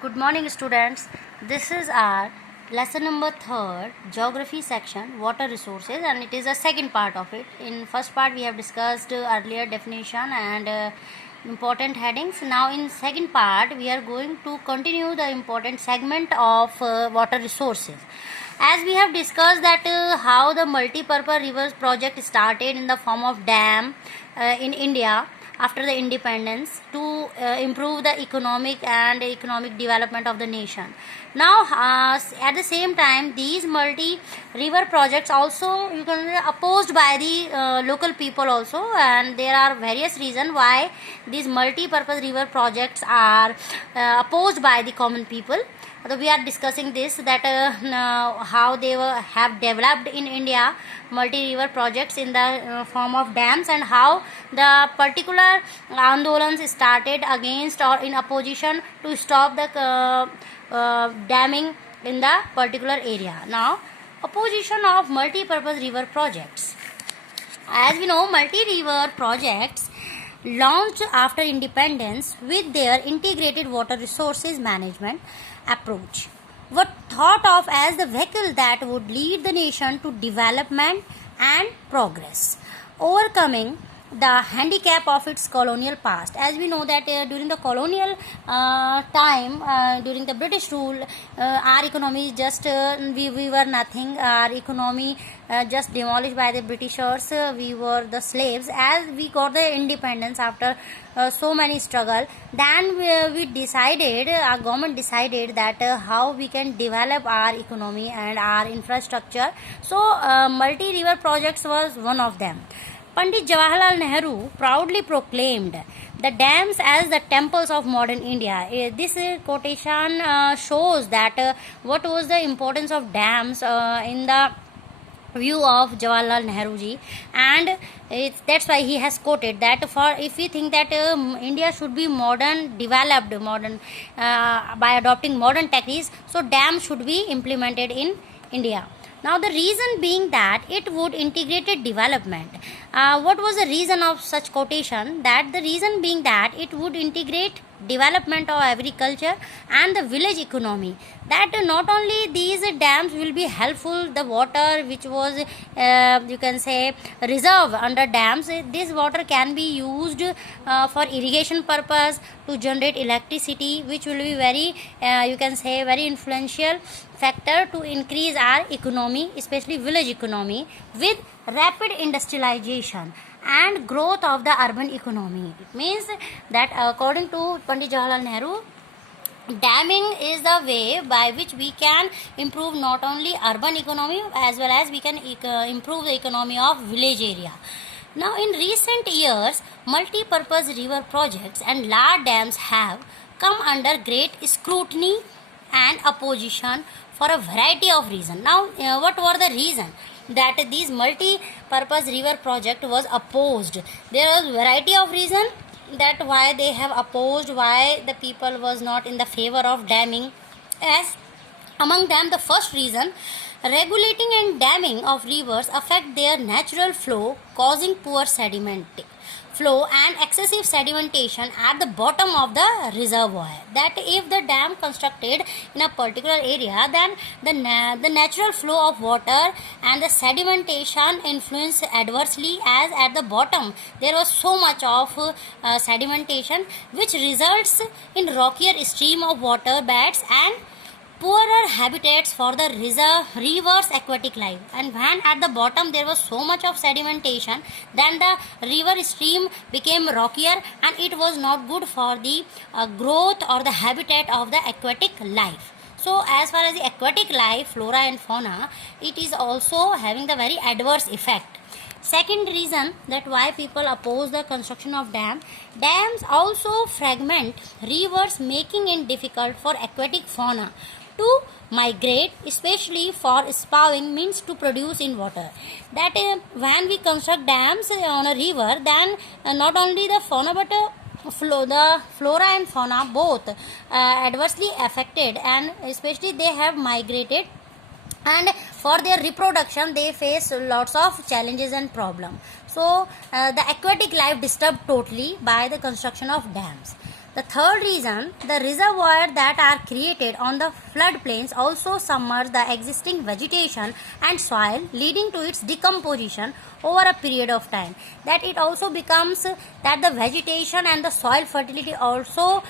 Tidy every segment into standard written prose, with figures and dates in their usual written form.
Good morning, students. This is our lesson number 3, geography section, water resources, and it is a second part of it. In first part, we have discussed earlier definition and important headings. Now, in second part, we are going to continue the important segment of water resources. As we have discussed that how the multi-purpose rivers project started in the form of dam in India after the independence to improve the economic development of the nation. Now at the same time, these multi river projects also you can say opposed by the local people also, and there are various reasons why these multi purpose river projects are opposed by the common people. So we are discussing this that how they have developed in India multi-river projects in the form of dams, and how the particular andolans started against or in opposition to stop the damming in the particular area. Now, opposition of multi-purpose river projects. As we know, multi-river projects launched after independence with their integrated water resources management approach were thought of as the vehicle that would lead the nation to development and progress, overcoming the handicap of its colonial past. As we know that during the colonial time, during the British rule, our economy just we were nothing. Our economy just demolished by the Britishers. We were the slaves. As we got the independence after so many struggle, then we decided, our government decided that how we can develop our economy and our infrastructure. So multi-river projects was one of them. Pandit Jawaharlal Nehru proudly proclaimed the dams as the temples of modern India. This quotation shows that what was the importance of dams in the view of Jawaharlal Nehru ji, and that's why he has quoted that for if we think that India should be developed by adopting modern techniques, so dams should be implemented in India. Now, the reason being that it would integrated development. What was the reason of such quotation? That the reason being that it would integrate development of agriculture and the village economy. That not only these dams will be helpful, the water which was you can say reserve under dams, this water can be used for irrigation purpose to generate electricity, which will be very you can say very influential factor to increase our economy, especially village economy, with rapid industrialization and growth of the urban economy. It means that according to Pandit Jawaharlal Nehru, damming is the way by which we can improve not only urban economy as well as we can improve the economy of village area. Now, in recent years, multi-purpose river projects and large dams have come under great scrutiny and opposition for a variety of reasons. Now, what were the reasons that these multi-purpose river project was opposed? There was variety of reasons that why they have opposed, why the people was not in the favor of damming. As among them, the first reason, regulating and damming of rivers affect their natural flow, causing poor sediment flow and excessive sedimentation at the bottom of the reservoir. That if the dam constructed in a particular area, then the natural flow of water and the sedimentation influence adversely, as at the bottom there was so much of sedimentation, which results in rockier stream of water beds and poorer habitats for the river's aquatic life. And when at the bottom there was so much of sedimentation, then the river stream became rockier and it was not good for the growth or the habitat of the aquatic life. So as far as the aquatic life, flora and fauna, it is also having the very adverse effect. Second reason that why people oppose the construction of dams also fragment rivers, making it difficult for aquatic fauna to migrate, especially for spawning, means to produce in water. That when we construct dams on a river, then not only the fauna but the flora and fauna both adversely affected, and especially they have migrated, and for their reproduction they face lots of challenges and problems. So the aquatic life disturbed totally by the construction of dams. The third reason, the reservoirs that are created on the floodplains also submerge the existing vegetation and soil, leading to its decomposition over a period of time. That it also becomes that the vegetation and the soil fertility also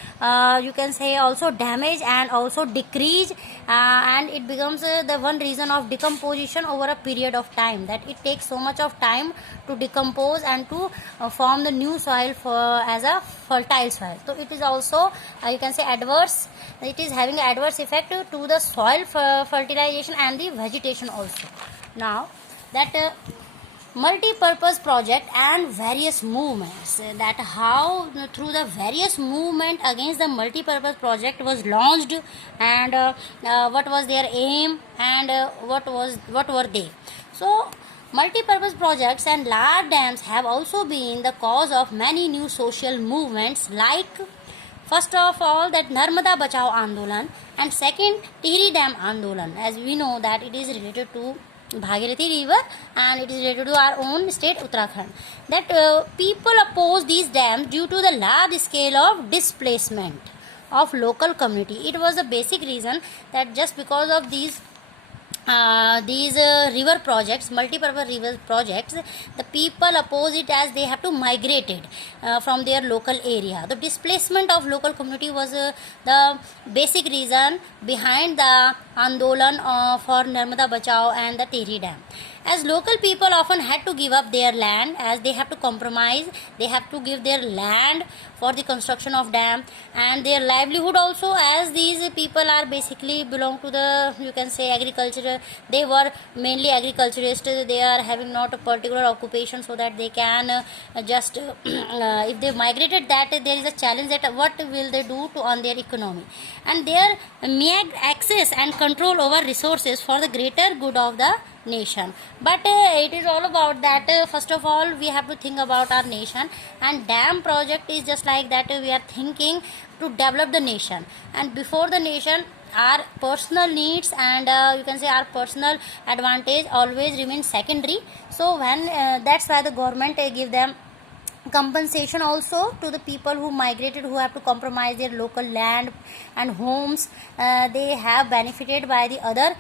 you can say also damage and also decrease, and it becomes the one reason of decomposition over a period of time, that it takes so much of time to decompose and to form the new soil for as a fertile soil. So it is also you can say adverse, it is having adverse effect to the soil fertilization and the vegetation also. Now that multi-purpose project and various movements, that how through the various movement against the multi-purpose project was launched, and what was their aim, and what were they. So multi-purpose projects and large dams have also been the cause of many new social movements, like first of all that Narmada Bachao Andolan, and second Tehri Dam Andolan. As we know that it is related to Bhagirathi river and it is related to our own state Uttarakhand. That people oppose these dams due to the large scale of displacement of local community. It was the basic reason that just because of these river projects, multi-purpose river projects, the people oppose it as they have to migrate it from their local area. The displacement of local community was the basic reason behind the Andolan for Narmada Bachao and the Tehri Dam. As local people often had to give up their land, as they have to compromise, they have to give their land for the construction of dam and their livelihood also, as these people are basically belong to the, you can say, agriculture. They were mainly agriculturists. They are having not a particular occupation, so that they can just if they migrated, that there is a challenge that what will they do to on their economy, and their mere access and control over resources for the greater good of the nation. But it is all about that first of all we have to think about our nation, and dam project is just like that we are thinking to develop the nation, and before the nation our personal needs and you can say our personal advantage always remain secondary. So when that's why the government give them compensation also to the people who migrated, who have to compromise their local land and homes. They have benefited by the other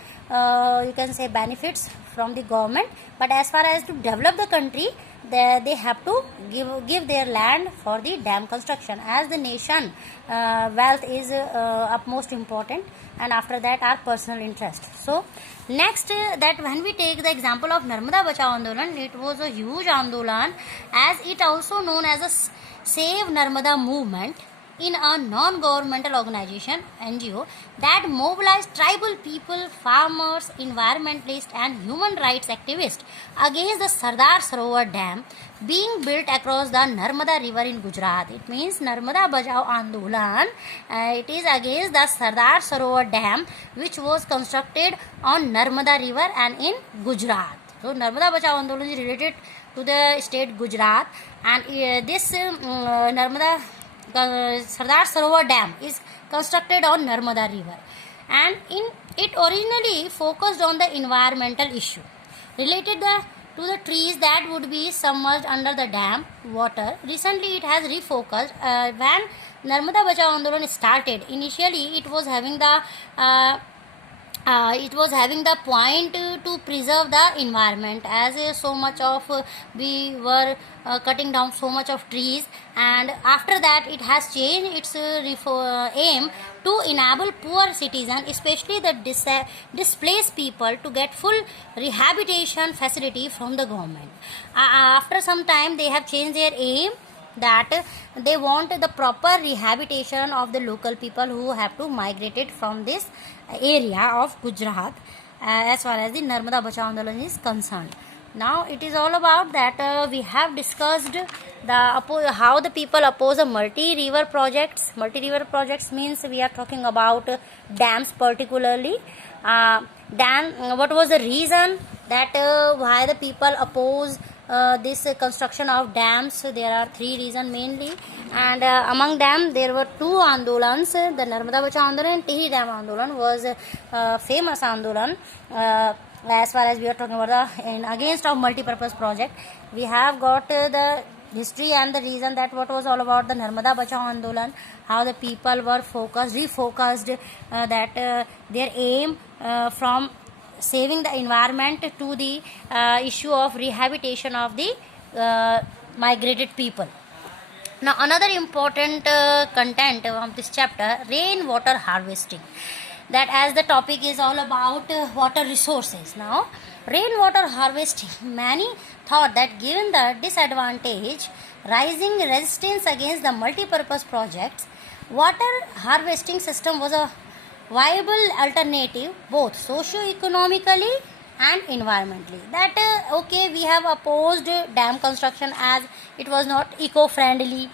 you can say benefits from the government, but as far as to develop the country, they have to give their land for the dam construction, as the nation wealth is utmost important, and after that our personal interest. So next that when we take the example of Narmada Bachao Andolan, it was a huge Andolan, as it also known as a Save Narmada movement, in a non-governmental organization NGO that mobilized tribal people, farmers, environmentalists and human rights activists against the Sardar Sarovar Dam being built across the Narmada river in Gujarat. It means Narmada Bachao Andolan, it is against the Sardar Sarovar Dam which was constructed on Narmada river and in Gujarat. So Narmada Bachao Andolan is related to the state Gujarat, and this Narmada Sardar Sarovar Dam is constructed on Narmada river, and it originally focused on the environmental issue related to the trees that would be submerged under the dam water. Recently it has refocused. When Narmada Bachao Andolan started, initially it was having the point to preserve the environment, as so much of we were cutting down so much of trees, and after that it has changed its aim to enable poor citizens, especially the displaced people, to get full rehabilitation facility from the government. After some time they have changed their aim, that they want the proper rehabilitation of the local people who have to migrated from this area of Gujarat, as far as the Narmada Bachao Andolan is concerned. Now it is all about that we have discussed how the people oppose the multi-river projects. Multi-river projects means we are talking about dams particularly. What was the reason that why the people oppose this construction of dams? There are three reasons mainly, and among them there were two Andolans. The Narmada Bachao Andolan and Tehri Dam Andolan was famous Andolan. As far as we are talking about the in against of multi-purpose project, we have got the history and the reason that what was all about the Narmada Bachao Andolan, how the people were refocused their aim from saving the environment to the issue of rehabilitation of the migrated people. Now another important content of this chapter, rainwater harvesting, that as the topic is all about water resources. Now rainwater harvesting, many thought that given the disadvantage rising resistance against the multi-purpose projects, water harvesting system was a viable alternative both socio-economically and environmentally. That okay, we have opposed dam construction as it was not eco-friendly.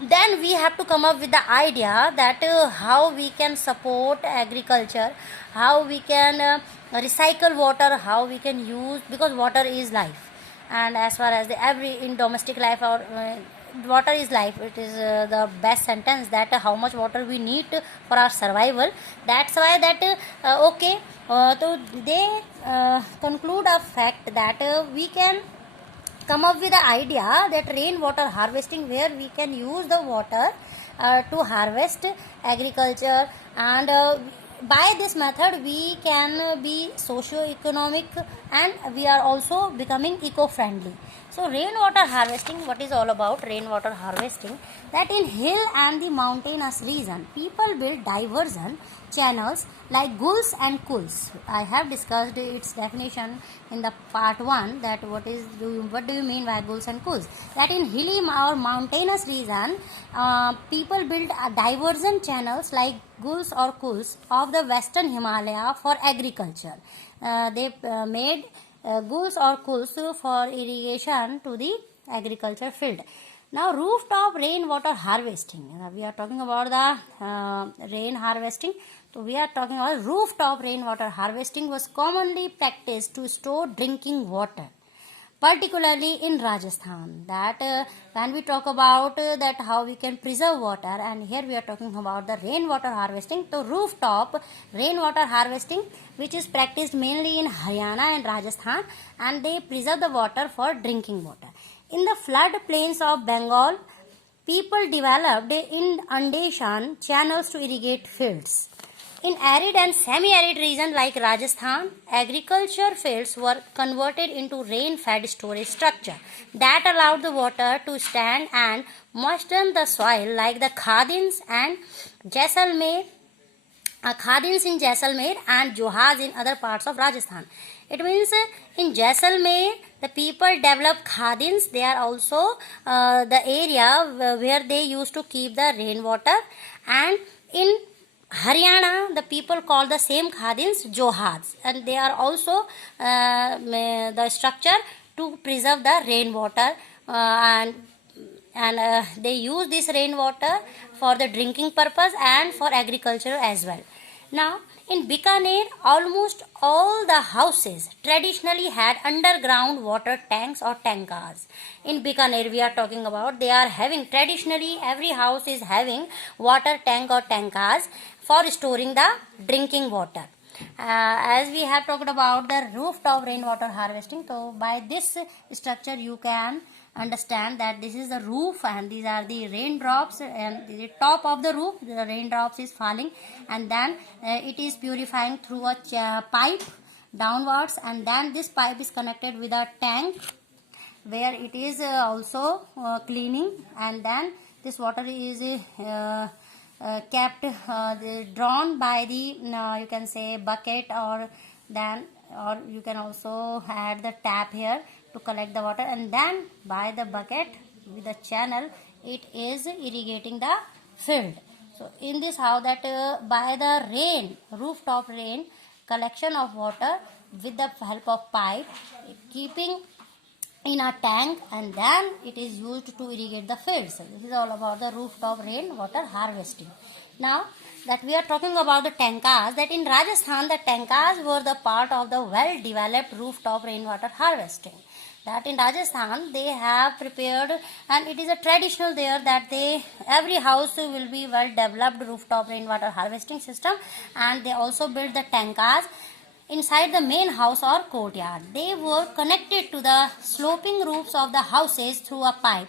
Then we have to come up with the idea that how we can support agriculture, how we can recycle water, how we can use, because water is life, and as far as the every in domestic life or water is life, it is the best sentence that how much water we need for our survival. That's why that so they conclude a fact that we can come up with the idea that rainwater harvesting, where we can use the water to harvest agriculture, and by this method we can be socio-economic and we are also becoming eco-friendly. So rainwater harvesting, what is all about rainwater harvesting, that in hill and the mountainous region people build diversion channels like gulls and kulls. I have discussed its definition in the part 1, that what do you mean by gulls and kulls. That in hilly or mountainous region people build diversion channels like gulls or kulls of the western Himalaya for agriculture. They made gulls or kulls for irrigation to the agriculture field. Now rooftop rainwater harvesting, we are talking about the rain harvesting. So we are talking about rooftop rainwater harvesting was commonly practiced to store drinking water, particularly in Rajasthan. That when we talk about that how we can preserve water, and here we are talking about the rainwater harvesting. So rooftop rainwater harvesting, which is practiced mainly in Haryana and Rajasthan, and they preserve the water for drinking water. In the flood plains of Bengal, people developed inundation channels to irrigate fields. In arid and semi-arid regions like Rajasthan, agriculture fields were converted into rain-fed storage structure that allowed the water to stand and moisten the soil, like the Khadins and Jaisalmer, Khadins in Jaisalmer and Johaz in other parts of Rajasthan. It means in Jaisalmer the people develop Khadins. They are also the area where they used to keep the rainwater, and in Haryana, the people call the same Khadins Johaz, and they are also the structure to preserve the rainwater, and they use this rainwater for the drinking purpose and for agriculture as well. Now, in Bikaner, almost all the houses traditionally had underground water tanks or tankas. In Bikaner, we are talking about, they are having traditionally every house is having water tank or tankas for storing the drinking water. As we have talked about the rooftop rainwater harvesting, so by this structure you can understand that this is the roof and these are the raindrops, and the top of the roof the raindrops is falling, and then it is purifying through a pipe downwards, and then this pipe is connected with a tank where it is also cleaning, and then this water is kept drawn by the you can say bucket, or you can also add the tap here to collect the water, and then by the bucket with the channel it is irrigating the field. So in this how that by the rain, rooftop rain collection of water with the help of pipe, keeping in a tank, and then it is used to irrigate the fields. So this is all about the rooftop rain water harvesting. Now that we are talking about the tankas, that in Rajasthan the tankas were the part of the well developed rooftop rainwater harvesting. That in Rajasthan they have prepared, and it is a traditional there that every house will be well developed rooftop rainwater harvesting system, and they also build the tankas inside the main house or courtyard. They were connected to the sloping roofs of the houses through a pipe,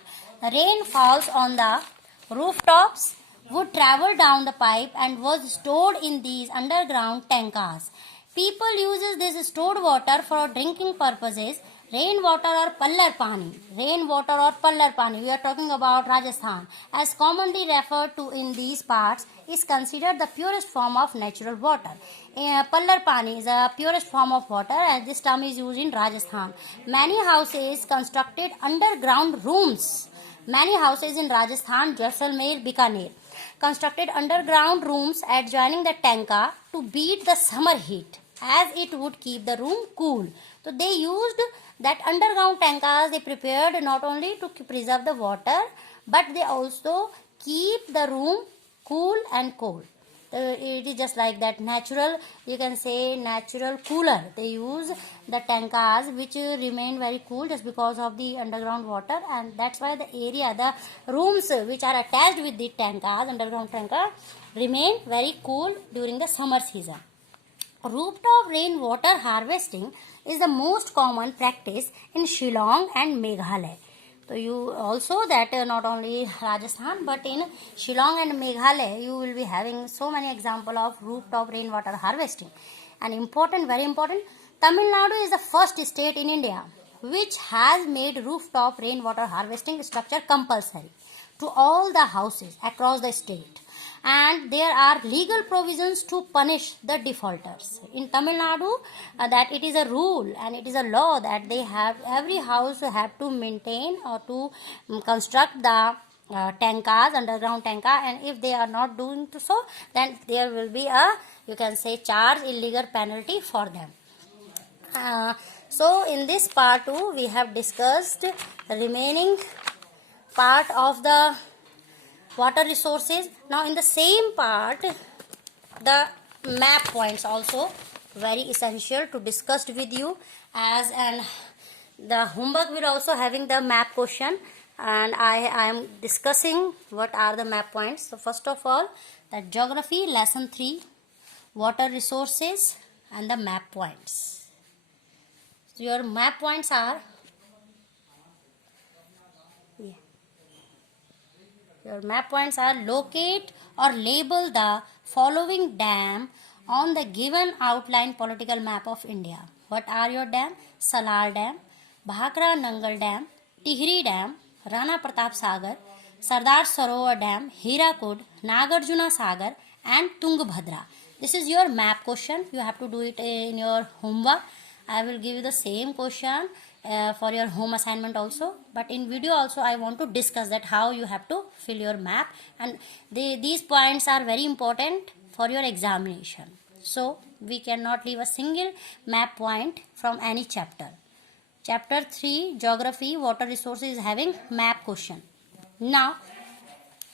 Rain falls on the rooftops, would travel down the pipe and was stored in these underground tankas. People uses this stored water for drinking purposes. Rainwater or pallar pani. Rainwater or pallar pani. We are talking about Rajasthan. As commonly referred to in these parts, is considered the purest form of natural water. Pallar pani is a purest form of water, and this term is used in Rajasthan. Many houses constructed underground rooms. Many houses in Rajasthan, Jaisalmer, Bikaner constructed underground rooms adjoining the tanka to beat the summer heat, as it would keep the room cool. So they used that underground tankas. They prepared not only to preserve the water, but they also keep the room cool and cold. It is just like that natural, you can say natural cooler. They use the tankas which remain very cool just because of the underground water, and that's why the area, the rooms which are attached with the tankas, underground tanker, remain very cool during the summer season. Rooftop rainwater harvesting is the most common practice in Shillong and Meghalaya. So you also that not only Rajasthan but in Shillong and Meghalaya you will be having so many example of rooftop rainwater harvesting. And important, very important, Tamil Nadu is the first state in India which has made rooftop rainwater harvesting structure compulsory to all the houses across the state, and there are legal provisions to punish the defaulters. In Tamil Nadu, that it is a rule and it is a law that they have, every house have to maintain or to construct the tankas, underground tanka, and if they are not doing so, then there will be a, you can say, charge, illegal penalty for them. So in this part 2 we have discussed the remaining part of the water resources. Now in the same part, the map points also very essential to discuss with you, as and the homework will also having the map question, and I am discussing what are the map points. So first of all, the geography lesson 3, water resources and the map points. So your map points are, your map points are: locate or label the following dam on the given outline political map of India. What are your dam? Salar Dam, Bhakra Nangal Dam, Tihri Dam, Rana Pratap Sagar, Sardar Sarovar Dam, Hirakud, Nagarjuna Sagar and Tungabhadra. This is your map question. You have to do it in your homework. I will give you the same question for your home assignment also, but in video also I want to discuss that how you have to fill your map, and these points are very important for your examination. So we cannot leave a single map point from any chapter. Chapter 3 geography water resources is having map question. Now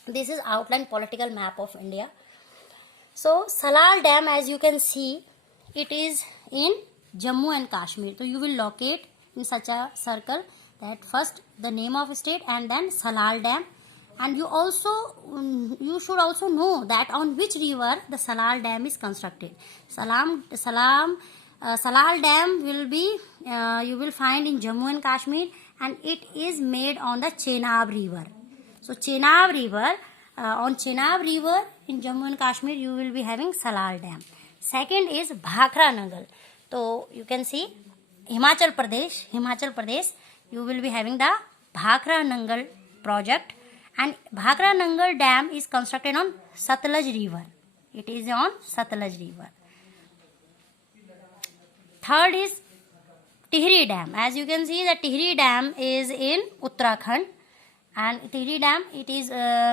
this is outline political map of India. So Salar Dam, as you can see, it is in Jammu and Kashmir. So you will locate in such a circle that first the name of state and then Salar Dam, and you also you should also know that on which river the Salar Dam is constructed. Salar Dam will be you will find in Jammu and Kashmir, and it is made on the Chenab River. So Chenab River, on Chenab River in Jammu and Kashmir you will be having Salar Dam. Second is Bhakra Nangal. So you can see Himachal Pradesh, you will be having the Bhakra Nangal project, and Bhakra Nangal Dam is constructed on Satluj River. It is on Satluj River. Third is Tihri Dam. As you can see, the Tihri Dam is in Uttarakhand, and Tihri Dam, it is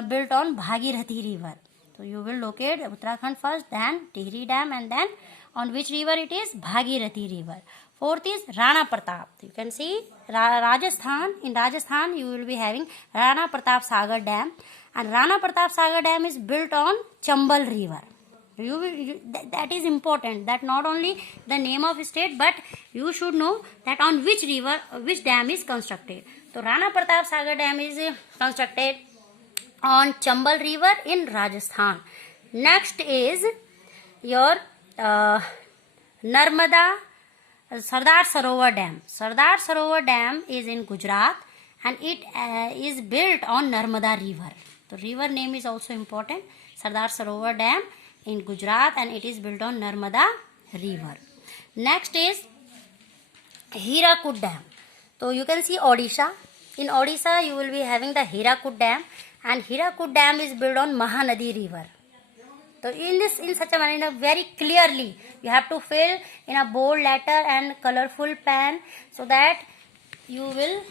built on Bhagirathi River. So you will locate Uttarakhand first, then Tihri Dam, and then on which river it is? Bhagirathi River. Fourth is Rana Pratap. You can see Rajasthan. In Rajasthan you will be having Rana Pratap Sagar Dam, and Rana Pratap Sagar Dam is built on Chambal River. That is important, that not only the name of state, but you should know that on which river which dam is constructed. So Rana Pratap Sagar Dam is constructed on Chambal River in Rajasthan. Next is your Narmada Sardar Sarovar Dam. Sardar Sarovar Dam is in Gujarat, and it is built on Narmada river. The river name is also important, Sardar Sarovar Dam in Gujarat, and it is built on Narmada river. Next is Hirakud Dam. So you can see Odisha. In Odisha you will be having the Hirakud Dam, and Hirakud Dam is built on Mahanadi river. So in such a manner, very clearly you have to fill in a bold letter and colorful pen, so that you will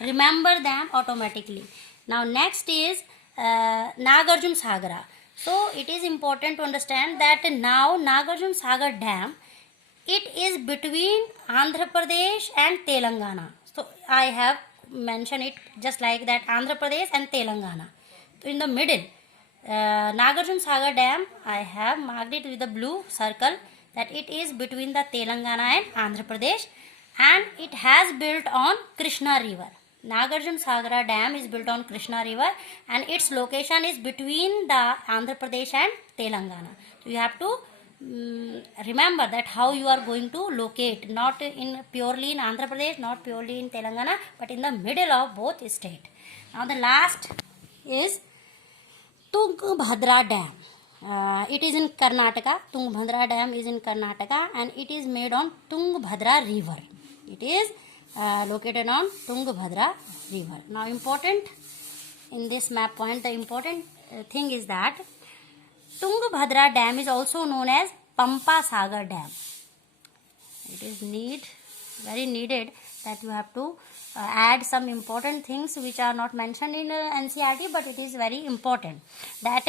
remember them automatically. Now next is Nagarjun Sagara. So it is important to understand that now Nagarjun Sagar Dam, it is between Andhra Pradesh and Telangana. So I have mentioned it just like that, Andhra Pradesh and Telangana. So in the middle, Nagarjun Sagar Dam, I have marked it with a blue circle, that it is between the Telangana and Andhra Pradesh, and it has built on Krishna river. Nagarjun Sagara Dam is built on Krishna river, and its location is between the Andhra Pradesh and Telangana. So you have to remember that how you are going to locate, not in purely in Andhra Pradesh, not purely in Telangana, but in the middle of both states. Now the last is Tungabhadra Dam. It is in Karnataka. Tungabhadra Dam is in Karnataka, and it is made on Tungabhadra river. It is located on Tungabhadra river. Now important in this map point, the important thing is that Tungabhadra Dam is also known as Pampa Sagar Dam. It is very needed that you have to add some important things which are not mentioned in NCERT, but it is very important that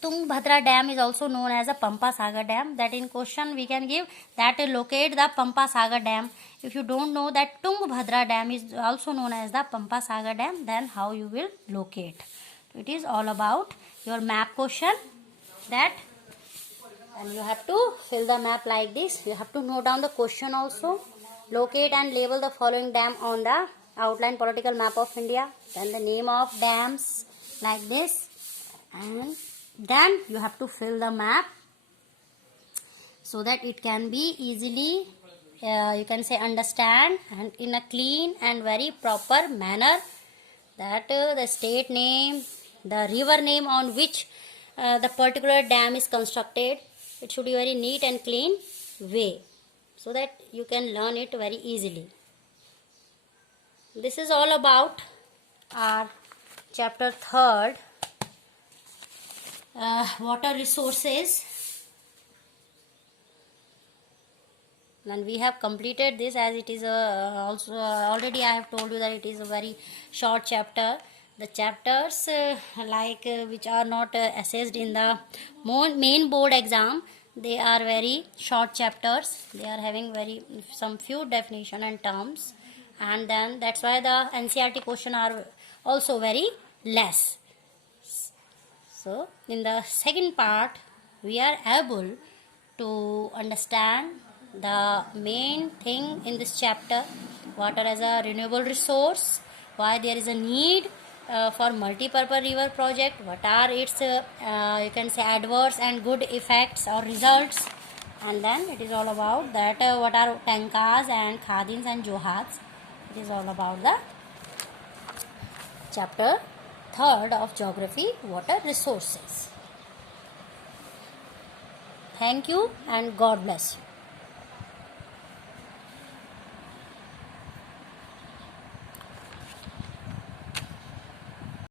Tungabhadra Dam is also known as a Pampa Sagar Dam. That in question we can give that locate the Pampa Sagar Dam. If you don't know that Tungabhadra Dam is also known as the Pampa Sagar Dam, then how you will locate. So it is all about your map question, that, and you have to fill the map like this. You have to note down the question also. Locate and label the following dam on the outline political map of India. Then the name of dams like this, and then you have to fill the map so that it can be easily you can say understand, and in a clean and very proper manner, that the state name, the river name on which the particular dam is constructed, it should be very neat and clean way, so that you can learn it very easily. This is all about our chapter 3rd, water resources, and we have completed this, as it is also already I have told you that it is a very short chapter. The chapters which are not assessed in the main board exam, they are very short chapters. They are having some few definition and terms, and then that's why the NCERT question are also very less. So in the second part we are able to understand the main thing in this chapter: water as a renewable resource, why there is a need for multi-purpose river project, what are its you can say adverse and good effects or results, and then it is all about that what are tankas and khadins and johats. It is all about the chapter 3rd of geography, water resources. Thank you and God bless you.